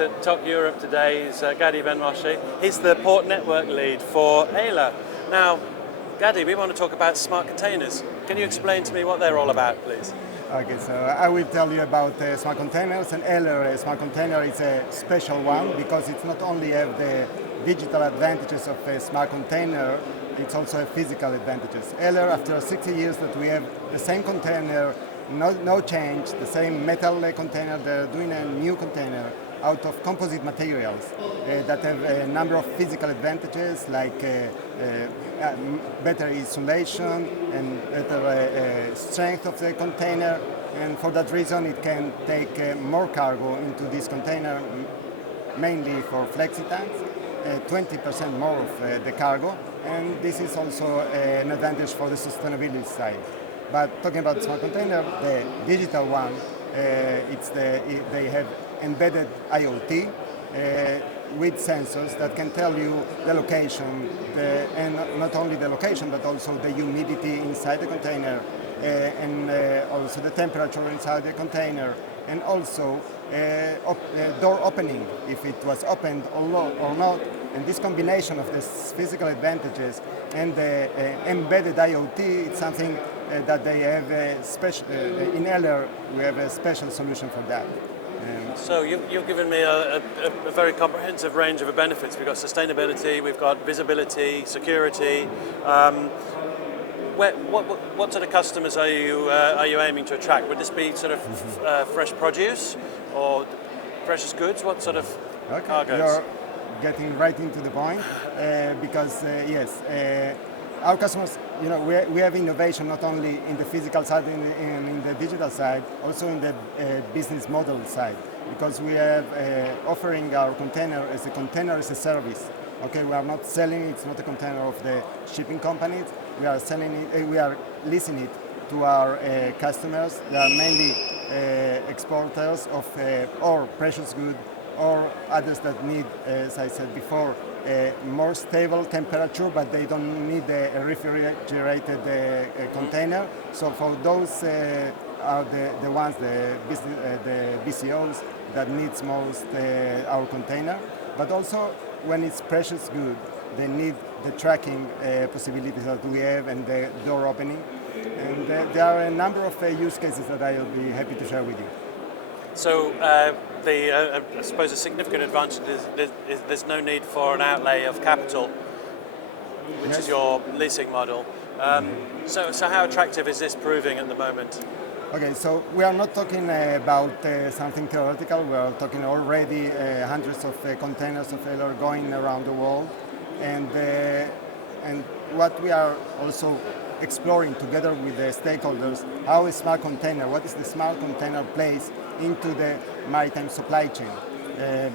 at TOC Europe today is Gadi Benmoshe. He's the port network lead for AELER. Now, Gadi, we want to talk about smart containers. Can you explain to me what they're all about, please? Okay, so I will tell you about smart containers, and AELER smart container is a special one because it's not only have the digital advantages of a smart container, it's also a physical advantages. AELER, after 60 years that we have the same container, no change, the same metal container, they're doing a new container out of composite materials that have a number of physical advantages like better insulation and better strength of the container, and for that reason it can take more cargo into this container, mainly for flexi tanks, 20% more of the cargo, and this is also an advantage for the sustainability side. But talking about the smart container, the digital one, they have embedded IoT with sensors that can tell you the location, and not only the location, but also the humidity inside the container, and also the temperature inside the container, and also door opening, if it was opened or not. And this combination of the physical advantages and the embedded IoT, it's something that they have in AELER, we have a special solution for that. So you've given me a very comprehensive range of benefits. We've got sustainability, we've got visibility, security. What sort of customers are you aiming to attract? Would this be sort of fresh produce or precious goods? What sort of cargoes? You're getting right into the point because yes, our customers, we have innovation not only in the physical side and in the digital side, also in the business model side, because we have offering our container as a service. Okay, we are not selling it; it's not a container of the shipping companies. We are selling it. We are leasing it to our customers. They are mainly exporters of or precious goods or others that need, as I said before, a more stable temperature, but they don't need a refrigerated container. So for those are the ones, the BCOs that needs most our container. But also when it's precious good, they need the tracking possibilities that we have and the door opening. And there are a number of use cases that I'll be happy to share with you. So I suppose a significant advantage is there's no need for an outlay of capital, which is your leasing model. So how attractive is this proving at the moment? Okay, so we are not talking about something theoretical. We are talking already hundreds of containers of AELER going around the world, and what we are also exploring together with the stakeholders, how a smart container, what is the smart container place into the maritime supply chain,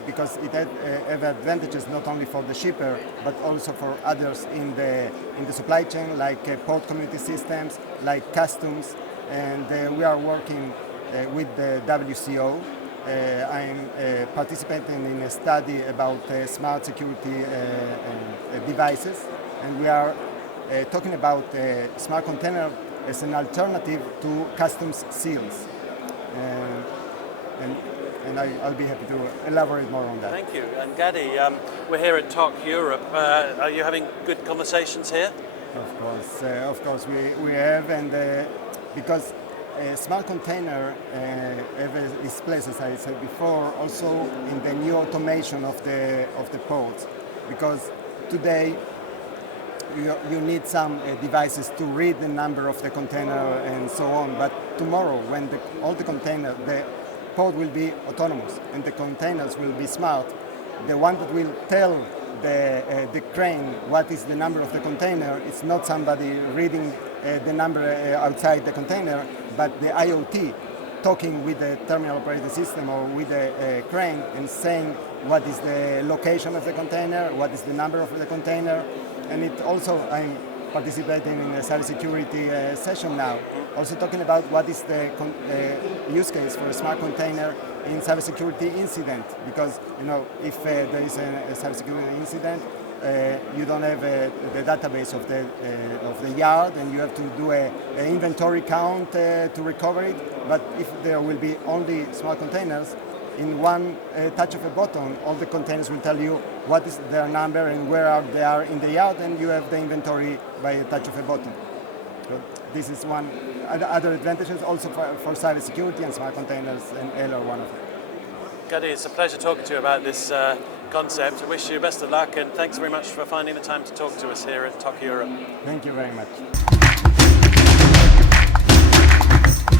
because it have advantages not only for the shipper but also for others in the supply chain, like port community systems, like customs, and we are working with the WCO. I'm participating in a study about smart security devices, and we are talking about smart container as an alternative to customs seals. And I'll be happy to elaborate more on that. Thank you. And Gadi, we're here at TOC Europe. Are you having good conversations here? Of course we have, and because smart container is placed, as I said before, also in the new automation of the ports, because today you need some devices to read the number of the container and so on. But tomorrow, when all the container, the port will be autonomous and the containers will be smart, the one that will tell the crane what is the number of the container, it's not somebody reading the number outside the container, but the IoT talking with the terminal operating system or with the crane and saying what is the location of the container, what is the number of the container. And it also, I'm participating in a cybersecurity session now, also talking about what is the use case for a smart container in cybersecurity incident, because if there is a cybersecurity incident, you don't have the database of the yard, and you have to do an inventory count to recover it. But if there will be only smart containers, in one touch of a button, all the containers will tell you what is their number and where they are in the yard, and you have the inventory by a touch of a button. So this is one. Other advantages also for cybersecurity and smart containers, and AELER one of them. Gadi, it's a pleasure talking to you about this concept. I wish you best of luck, and thanks very much for finding the time to talk to us here at TOC Europe. Thank you very much.